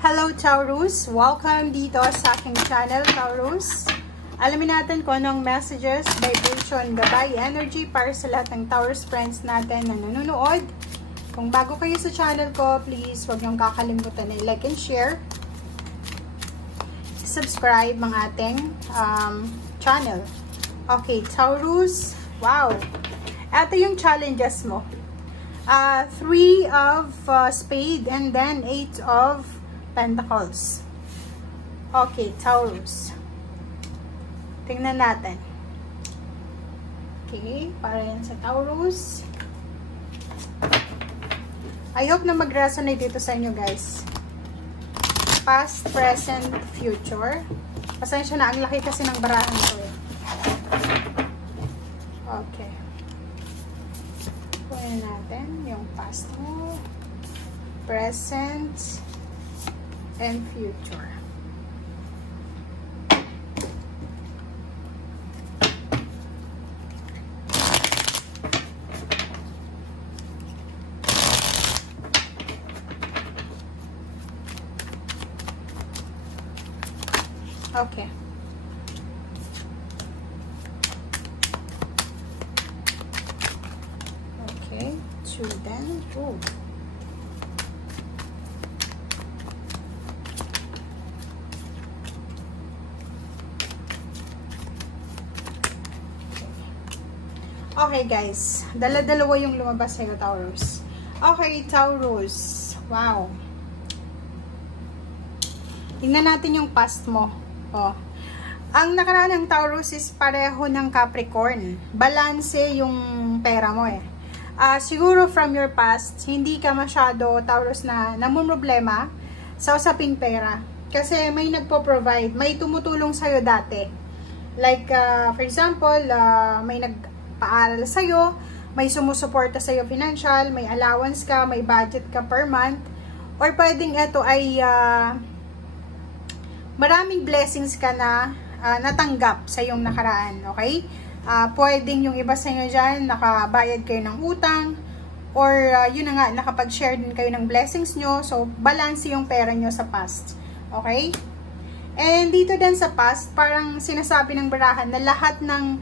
Hello Taurus! Welcome dito sa aking channel, Taurus. Alamin natin kung anong messages, vibration, gabay, energy para sa lahat ng Taurus friends natin na nanonood. Kung bago kayo sa channel ko, please huwag niyong kakalimutan na like and share. Subscribe ang ating channel. Okay, Taurus. Wow! Ito yung challenges mo. 3 of spade and then 8 of Pentacles. Okay, Taurus. Tingnan natin. Okay, para yan sa Taurus. I hope na mag-resonate dito sa inyo, guys. Past, present, future. Pasensya na, ang laki kasi ng barahan ko eh. Okay. Kunin natin yung past mo, present, and future. Okay. Okay, 2 then. Oh. Okay guys, dala-dalawa yung lumabas sa'yo, Taurus. Okay, Taurus. Wow. Tingnan natin yung past mo. Oh. Ang nakaraan ng Taurus is pareho ng Capricorn. Balanse yung pera mo eh. Siguro from your past, hindi ka masyado, Taurus, na namumroblema sa usaping pera. Kasi may nagpo-provide, may tumutulong sa'yo dati. Like, for example, may nagpaaral sa'yo, may sumusuporta sa'yo financial, may allowance ka, may budget ka per month, or pwedeng ito ay maraming blessings ka na natanggap sa iyong nakaraan, okay? Pwedeng yung iba sa inyo dyan, nakabayad kayo ng utang, or yun na nga, nakapag-share din kayo ng blessings nyo, so balance yung pera nyo sa past, okay? And dito din sa past, parang sinasabi ng barahan na lahat ng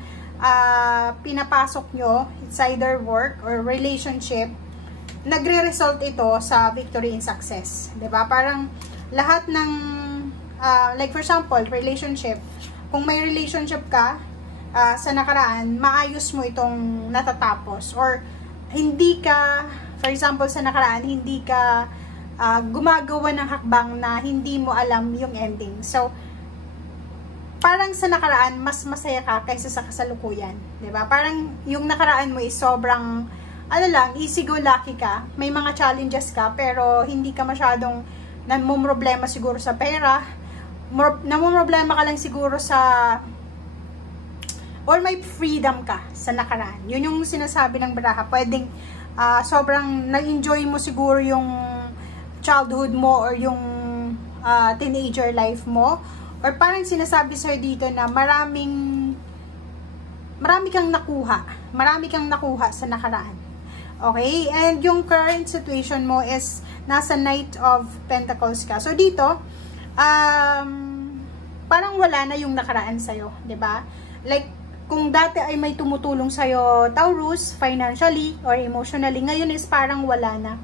pinapasok nyo, it's either work or relationship, nagre-result ito sa victory and success, diba? Parang lahat ng like for example, relationship. Kung may relationship ka sa nakaraan, maayos mo itong natatapos. Or hindi ka, for example, sa nakaraan, hindi ka gumagawa ng hakbang na hindi mo alam yung ending. So, parang sa nakaraan, mas masaya ka kaysa sa kasalukuyan. Diba? Parang yung nakaraan mo is sobrang, easy go lucky ka. May mga challenges ka, pero hindi ka masyadong namumroblema siguro sa pera. Namumroblema ka lang siguro sa or may freedom ka sa nakaraan. Yun yung sinasabi ng baraha. Pwedeng sobrang na-enjoy mo siguro yung childhood mo or yung teenager life mo. Or parang sinasabi sa'yo dito na marami kang nakuha. Marami kang nakuha sa nakaraan. Okay? And yung current situation mo is nasa Knight of Pentacles ka. So dito, parang wala na yung nakaraan sa'yo, 'di ba? Like, kung dati ay may tumutulong sa'yo, Taurus, financially or emotionally, ngayon is parang wala na.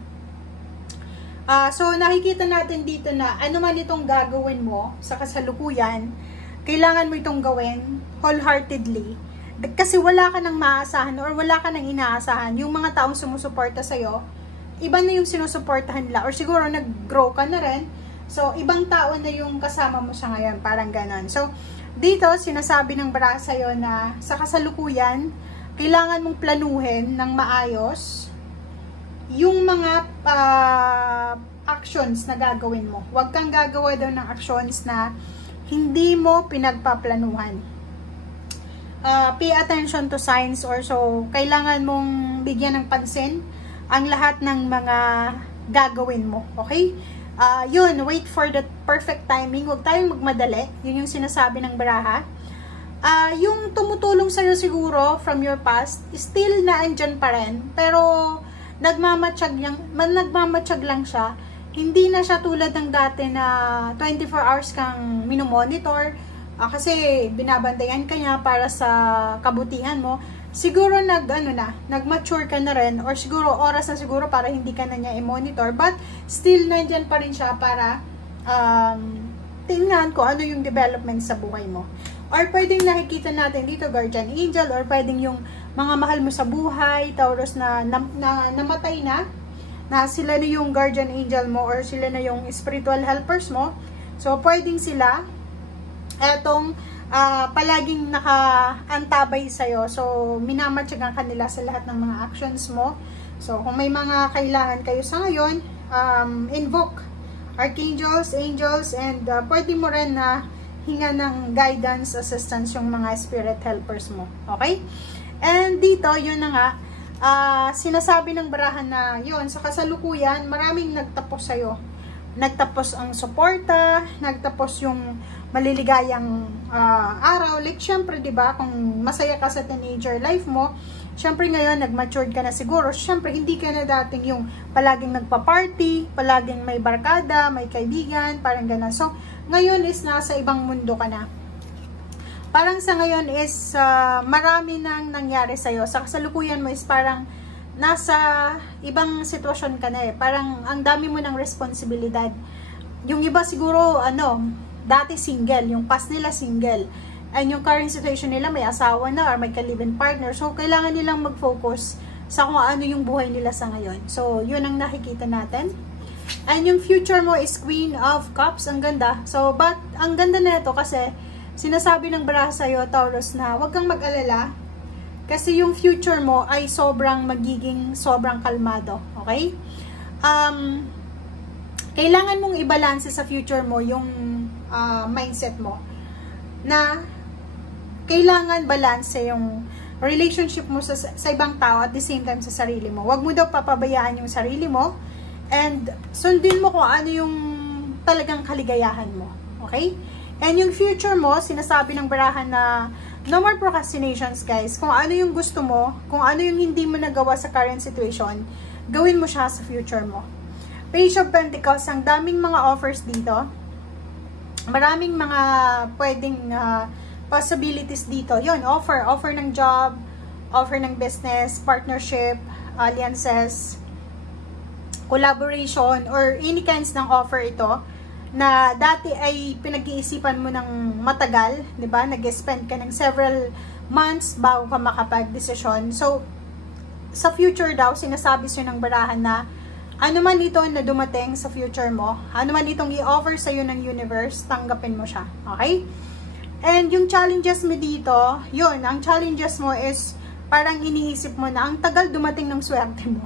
So, nakikita natin dito na ano man itong gagawin mo sa kasalukuyan, kailangan mo itong gawin wholeheartedly. Kasi wala ka nang maaasahan or wala ka nang inaasahan. Yung mga taong sumusuporta sa'yo, iba na yung sinusuportahan nila. Or siguro nag-grow ka na rin. So, ibang tao na yung kasama mo siya ngayon. Parang ganon. So, dito, sinasabi ng baraha sa'yo na sa kasalukuyan, kailangan mong planuhin ng maayos yung mga actions na gagawin mo. Huwag kang gagawa daw ng actions na hindi mo pinagpaplanuhan. Pay attention to signs or so. Kailangan mong bigyan ng pansin ang lahat ng mga gagawin mo. Okay? Yun, wait for the perfect timing. Huwag tayong magmadali. Yun yung sinasabi ng baraha. Yung tumutulong sa'yo siguro from your past, still na andyan pa rin. Pero nagmamatsyag lang siya. hindi na siya tulad ng dati na 24 hours kang minomonitor, kasi binabantayan ka niya para sa kabutihan mo. Siguro nag-mature ka na rin, or siguro oras na siguro para hindi ka na niya i-monitor, but still nandyan pa rin siya para tingnan ko ano yung development sa buhay mo. Or pwedeng nakikita natin dito guardian angel, or pwedeng yung mga mahal mo sa buhay, Taurus na namatay na sila na yung guardian angel mo, or sila na yung spiritual helpers mo. So pwedeng sila etong palaging nakaantabay sa'yo. So minamatyagan kanila sa lahat ng mga actions mo. So kung may mga kailangan kayo sa ngayon, invoke archangels, angels, and pwede mo rin na hinga ng guidance, assistance yung mga spirit helpers mo. Okay? And dito, yun na nga, sinasabi ng barahan na yun, sa kasalukuyan, maraming nagtapos sa'yo. Nagtapos ang suporta, nagtapos yung maliligayang araw. Like, syempre, diba, kung masaya ka sa teenager life mo, syempre ngayon, nag-matured ka na siguro. Syempre, hindi ka na dating yung palaging nagpa-party, palaging may barkada, may kaibigan, parang gano'n. So, ngayon is nasa ibang mundo ka na. Parang sa ngayon is marami nang nangyari sa'yo. Sa kasalukuyan mo is parang nasa ibang sitwasyon ka na eh. Parang ang dami mo ng responsibilidad. Yung iba siguro, dati single, yung past nila single. And yung current situation nila, may asawa na or may ka-live-in partner. So, kailangan nilang mag-focus sa kung ano yung buhay nila sa ngayon. So, yun ang nakikita natin. And yung future mo is Queen of Cups. Ang ganda. So, but ang ganda na ito kasi sinasabi ng baraha sa'yo, Taurus, na huwag kang mag-alala. Kasi yung future mo ay magiging sobrang kalmado. Okay? Kailangan mong i-balance sa future mo yung mindset mo. Na kailangan balance yung relationship mo sa ibang tao at the same time sa sarili mo. Huwag mo daw papabayaan yung sarili mo and sundin mo kung ano yung talagang kaligayahan mo. Okay? And yung future mo, sinasabi ng barahan na no more procrastinations, guys. Kung ano yung gusto mo, kung ano yung hindi mo nagawa sa current situation, gawin mo siya sa future mo. Page of Pentacles, ang daming mga offers dito. Maraming mga pwedeng possibilities dito. Yun, offer ng job, offer ng business, partnership, alliances, collaboration, or any kinds ng offer ito na dati ay pinag-iisipan mo ng matagal, di ba? Nag-spend ka ng several months bago ka makapag-desisyon. So, sa future daw, sinasabi siya ng barahan na ano man ito na dumating sa future mo, ano man itong i-offer sa'yo ng universe, tanggapin mo siya. Okay? And yung challenges mo dito, yun, ang challenges mo is parang iniisip mo na ang tagal dumating ng swerte mo.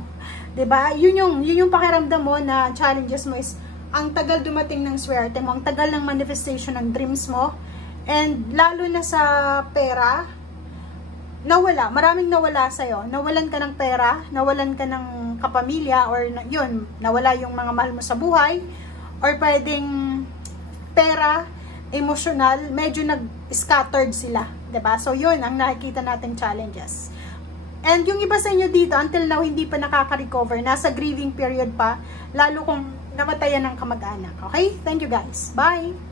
Diba? Yun yung pakiramdam mo na challenges mo is ang tagal dumating ng swerte mo, ang tagal ng manifestation ng dreams mo, and lalo na sa pera, nawala, maraming nawala sa'yo. Nawalan ka ng pera, nawalan ka ng kapamilya, or yun, nawala yung mga mahal mo sa buhay, or pwedeng pera, emotional, medyo nag-scattered sila. Diba? So yun, ang nakikita nating challenges. And yung iba sa inyo dito, until now, hindi pa nakaka-recover, nasa grieving period pa, lalo kung namatayan ng kamag-anak. Okay? Thank you guys. Bye!